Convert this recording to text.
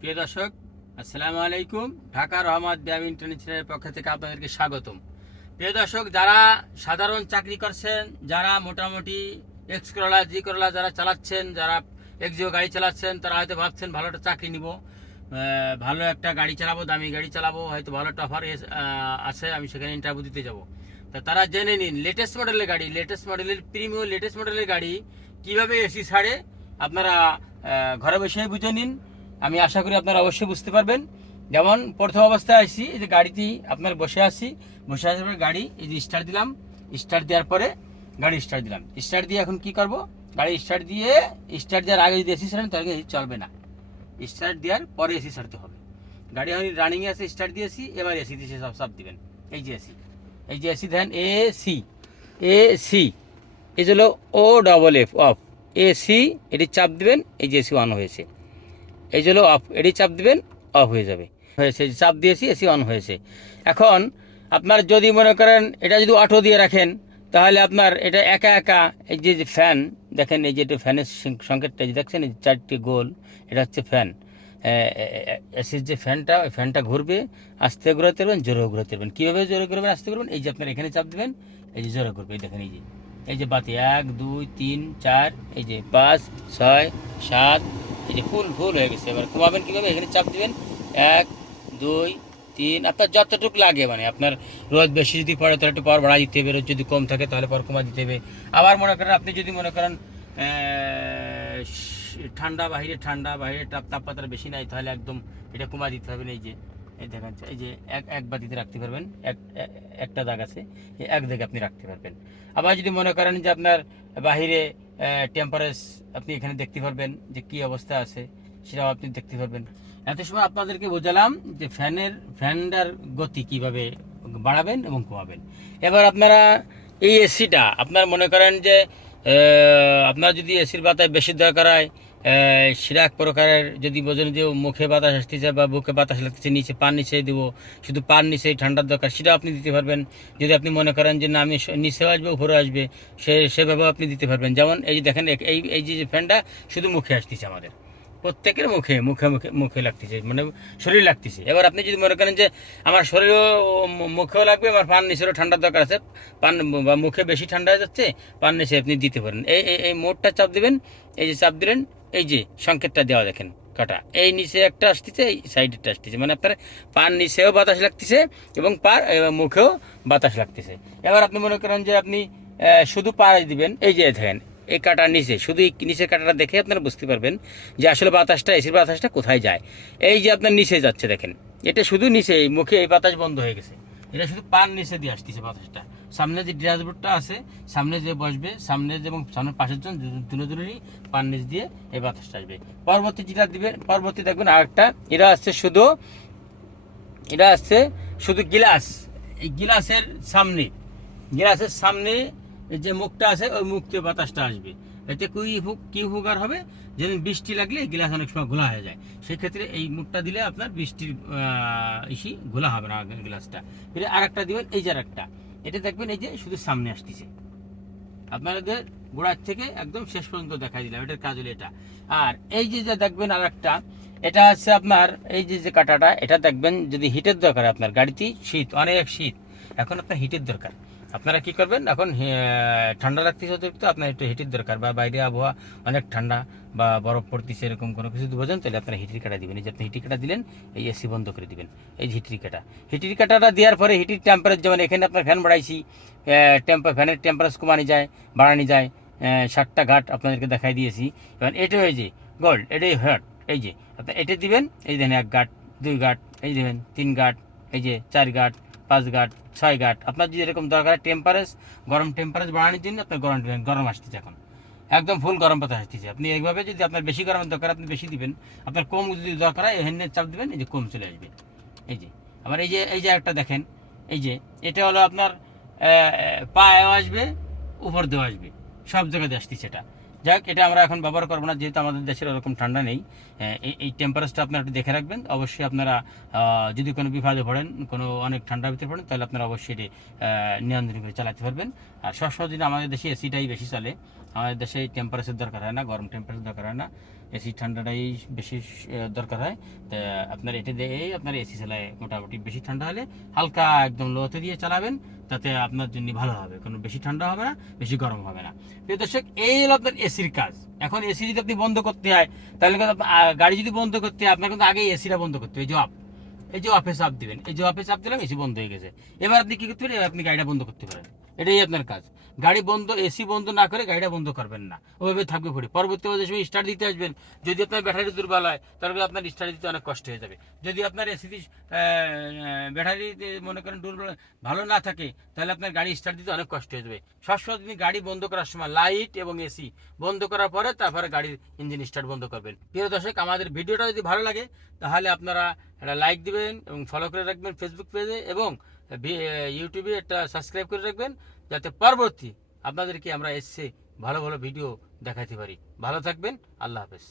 প্রিয় দর্শক, আসসালামু আলাইকুম। ঢাকা রহমত ব্যায়াম ইন্টারন্যাশনালের পক্ষ থেকে আপনাদেরকে স্বাগতম। প্রিয় দর্শক, যারা সাধারণ চাকরি করছেন, যারা মোটামুটি এক্স করলা জি করলা যারা চালাচ্ছেন, যারা এক্সিও গাড়ি চালাচ্ছেন, তারা হয়তো ভাবছেন ভালো একটা চাকরি নিব। ভালো একটা গাড়ি চালাবো, দামি গাড়ি চালাবো, হয়তো ভালো একটা অফার আছে, আমি সেখানে ইন্টারভিউ দিতে যাব। তা তারা জেনে নিন লেটেস্ট মডেলের গাড়ি লেটেস্ট মডেলের প্রিমিয়াম লেটেস্ট মডেলের গাড়ি কীভাবে এসি ছাড়ে, আপনারা ঘরে বসে বুঝে নিন। আমি আশা করি আপনারা অবশ্যই বুঝতে পারবেন। যেমন, প্রথম অবস্থায় আসি এই যে গাড়িটি আপনার বসে আছি, বসে আসার পরে গাড়ি, এই যে স্টার্ট দিলাম স্টার্ট দেওয়ার পরে গাড়ি স্টার্ট দিলাম। স্টার্ট দিয়ে এখন কি করব? গাড়ি স্টার্ট দিয়ে স্টার্ট দেওয়ার আগে যদি এসি ছাড়েন, তাহলে এসি চলবে না। স্টার্ট দেওয়ার পরে এসি ছাড়তে হবে। গাড়ি আমি রানিংয়ে আছে স্টার্ট দিয়েছি, এবার এসি দিয়ে সব সব দিবেন। এই যে এসি এই যে AC then A C A C এই হলো O double F off A C এটি চাপ দিবেন, এই যে এসি অন হয়েছে। এই জন্য অফ এটি চাপ দিবেন অফ হয়ে যাবে। হয়েছে চাপ দিয়েছি, এসি অন হয়েছে। এখন আপনার যদি মনে করেন এটা যদি অটো দিয়ে রাখেন, তাহলে আপনার এটা একা একা, এই যে ফ্যান দেখেন এই যে এটা ফ্যানের সংকেতটা যে দেখছেন, এই চারটি গোল, এটা হচ্ছে ফ্যান এসির যে ফ্যানটা ওই ফ্যানটা ঘুরবে, আস্তে ঘুরাতে পারবেন জোরে ঘুরাতে পারবেন কীভাবে জোরে ঘুরবেন, আস্তে করবেন এই যে আপনার এখানে চাপ দেবেন, এই যে জোরে ঘুরবে, এই দেখেন এই যে। এই যে বাতি, এক, দুই, তিন, চার, এই যে পাঁচ, ছয়, সাত এই যে ফুল ফুল হয়ে গেছে। এবার কমাবেন কীভাবে? এখানে চাপ দিবেন। এক, দুই, তিন আপনার যতটুকু লাগে মানে আপনার রোদ বেশি যদি পড়ে, তাহলে একটু পাওয়ার বাড়া দিতে হবে। রোদ যদি কম থাকে, তাহলে পাওয়ার কমা দিতে হবে। আবার মনে করেন, আপনি যদি মনে করেন ঠান্ডা বাহিরে ঠান্ডা বাহিরে তাপ তাপমাত্রা বেশি নাই, তাহলে একদম এটা কমা দিতে হবে এই যে, এই দেখেন, এই যে এক এক বাতিতে রাখতে পারবেন। এক একটা দাগ আছে এক দাগে আপনি রাখতে পারবেন। আবার যদি মনে করেন যে আপনার বাহিরে টেম্পারেচ আপনি এখানে দেখতে পারবেন যে কি অবস্থা আছে, সেটাও আপনি দেখতে পারবেন। এত সময় আপনাদেরকে বোঝালাম যে ফ্যানের, ফ্যানটার গতি কীভাবে বাড়াবেন এবং কমাবেন। এবার আপনারা এই এসিটা, আপনার মনে করেন যে আপনার যদি এসির পাতায় বেশি দরকার হয় সেটা এক প্রকারের যদি বোঝেন যে মুখে বাতাস আসতেছে বা বুকে বাতাস লাগতেছে, নিচে পান নিচে দেবো, শুধু পান নিচে ঠান্ডার দরকার সেটা আপনি দিতে পারবেন। যদি আপনি মনে করেন যে না, আমি নিচেও আসবে উপরে আসবে, সে, সেভাবেও আপনি দিতে পারবেন। যেমন এই যে দেখেন এই এই যে ফ্যানটা, শুধু মুখে আসতেছে আমাদের। প্রত্যেকের মুখে মুখে মুখে মুখে লাগতেছে মানে শরীর লাগতেছে। এবার আপনি যদি মনে করেন যে আমার শরীরও মুখেও লাগবে আমার পান নিচেরও ঠান্ডার দরকার আছে, পান বা মুখে বেশি ঠান্ডা হয়ে যাচ্ছে, পান নিচে আপনি দিতে পারেন। এই এই মোড়টা চাপ দেবেন, এই যে চাপ দিলেন এই যে, সংকেতটা দেওয়া দেখেন, কাটা। এই নিচে একটা আসতেছে, এই সাইডেরটা আসতেছে। মানে আপনার পান নিচেও বাতাস লাগতেছে এবং পার মুখেও বাতাস লাগতেছে। এবার আপনি মনে করেন যে আপনি শুধু পাড়াই দিবেন। এই যে দেখেন, এই কাটার নিচে, শুধু এই নিচের কাটাটা দেখে আপনারা বুঝতে পারবেন যে আসলে বাতাসটা এসির বাতাসটা কোথায় যায়। এই যে আপনার নিচে যাচ্ছে দেখেন, এটা শুধু নিচে মুখে এই বাতাস বন্ধ হয়ে গেছে। এটা শুধু পান নিচে দিয়ে আসতেছে বাতাসটা। সামনে যে ড্যাশবোর্ডটা আছে, সামনে যে বসবে, সামনে যে এবং সামনের পাশের জন দুজনেরই পান নিচ দিয়ে এই বাতাসটা আসবে। পরবর্তী যেটা দিবেন পরবর্তী দেখবেন আরেকটা, এটা আসছে শুধু, এটা আসছে শুধু গিলাস। এই গিলাসের সামনে, গ্লাসের সামনে যে মুখটা আছে, ওই মুখ দিয়ে বাতাসটা আসবে। এতে হুক, কি হুগার হবে? যেদিন বৃষ্টি লাগলে গ্লাস অনেক সময় ঘোলা হয়ে যায়। সেক্ষেত্রে এই মুখটা দিলে আপনার বৃষ্টির ইসি ঘোলা হবে না গ্লাসটা। ফিরে আর একটা দিবেন, এই যে আর একটা এটা দেখবেন এই যে শুধু সামনে আসতেছে। আপনাদের গোড়ার থেকে একদম শেষ পর্যন্ত দেখা দিলাম, এটার কাজ হলো এটা। আর এই যে যা দেখবেন আর একটা এটা আছে আপনার, এই যে যে কাটাটা, এটা দেখবেন যদি হিটের দরকার আপনার গাড়িতে, শীত, অনেক শীত। এখন আপনার হিটের দরকার। আপনারা কি করবেন? এখন ঠান্ডা লাগতেছে অতিরিক্ত আপনার একটু হিটের দরকার বা বাইরে আবহাওয়া অনেক ঠান্ডা বা বরফ পড়তেছে এরকম কোনো কিছু বোঝেন তাহলে আপনারা হিটির কাটা দিবেন। এই যে আপনি হিটির কাটা দিলেন, এই এসি বন্ধ করে দিবেন। এই হিটির কাটা। হিটির কাটাটা দেওয়ার পরে হিটির টেম্পারেচার যেমন এখানে আপনার ফ্যান বাড়াইছি টেম্পার ফ্যানের টেম্পারেচার কমানো যায়, বাড়ানি যায় সাতটা ঘাট আপনাদেরকে দেখাই দিয়েছি। এবার এটা এই যে গোল্ড এটাই হট এই যে, আপনি এটা দিবেন, এই দেন এক গাট দুই গাট এই দেবেন, তিন গাট এই যে চার গাট পাঁচ গাট ছয় গাট আপনার যদি এরকম দরকার টেম্পারেচ গরম টেম্পারেচ বাড়ানোর জন্য আপনার গরম গরম আসতেছে এখন। একদম ফুল গরম পাতা আসতেছে। আপনি এইভাবে যদি আপনার বেশি গরমের দরকার, আপনি বেশি দিবেন, আপনার কম যদি দরকার হয় হ্যান্ডের চাপ দিবেন, এই যে কম চলে আসবে। এই যে, আবার এই যে এই যে একটা দেখেন, এই যে, এটা হলো আপনার পায়েও আসবে, উপর দিয়েও আসবে। সব জায়গাতে আসতেছে এটা। যাক, এটা আমরা এখন ব্যবহার করব না, যেহেতু আমাদের দেশের ওরকম ঠান্ডা নেই। এই এই টেম্পারেচারটা আপনারা একটু দেখে রাখবেন। অবশ্যই আপনারা যদি কোনো বিপদে পড়েন, কোনো অনেক ঠান্ডার ভিতরে পড়েন, তাহলে আপনারা অবশ্যই এটি নিয়ন্ত্রণ করে চালাতে পারবেন। আর সবসময় যদি আমাদের দেশে এসিটাই বেশি চলে, আমাদের দেশে টেম্পারেচার দরকার হয় না, গরম টেম্পারেচার দরকার হয় না। এসি ঠান্ডাটাই বেশি দরকার হয়। তা আপনার এটা দিয়ে আপনার এসি চালায় মোটামুটি বেশি ঠান্ডা হলে হালকা একদম লোতে দিয়ে চালাবেন। তাতে আপনার জন্য ভালো হবে। কোনো বেশি ঠান্ডা হবে না, বেশি গরম হবে না। প্রিয় দর্শক, এই হলো আপনার এসির কাজ। এখন এসি যদি আপনি বন্ধ করতে হয়, তাহলে কিন্তু গাড়ি যদি বন্ধ করতে হয়, আপনার কিন্তু আগে এসিটা বন্ধ করতে হবে। এই জব এই যে অফিস চাপ দিবেন, এই যে অফিস চাপ দিলাম এসি বন্ধ হয়ে গেছে। এবার আপনি কি করতে পারেন? আপনি গাড়িটা বন্ধ করতে পারেন। এটাই আপনার কাজ। গাড়ি বন্ধ এসি বন্ধ না করে গাড়িটা বন্ধ করবেন না। ওইভাবে থাকবে পড়ে পরবর্তী যে সময় স্টার্ট দিতে আসবেন, যদি আপনার ব্যাটারি দুর্বল হয়, তাহলে আপনার স্টার্ট দিতে অনেক কষ্ট হয়ে যাবে। যদি আপনার এসি ব্যাটারি মনে করেন দুর্বল, ভালো না থাকে, তাহলে আপনার গাড়ি স্টার্ট দিতে অনেক কষ্ট হয়ে যাবে। সবসময় আপনি গাড়ি বন্ধ করার সময় লাইট এবং এসি বন্ধ করার পরে তারপরে গাড়ির ইঞ্জিন স্টার্ট বন্ধ করবেন। প্রিয় দর্শক, আমাদের ভিডিওটা যদি ভালো লাগে, তাহলে আপনারা একটা লাইক দিবেন এবং ফলো করে রাখবেন ফেসবুক পেজে এবং ইউটিউবে একটা সাবস্ক্রাইব করে রাখবেন, যাতে পরবর্তী আপনাদেরকে আমরা এসে ভালো ভালো ভিডিও দেখাতে পারি। ভালো থাকবেন, আল্লাহ হাফেজ।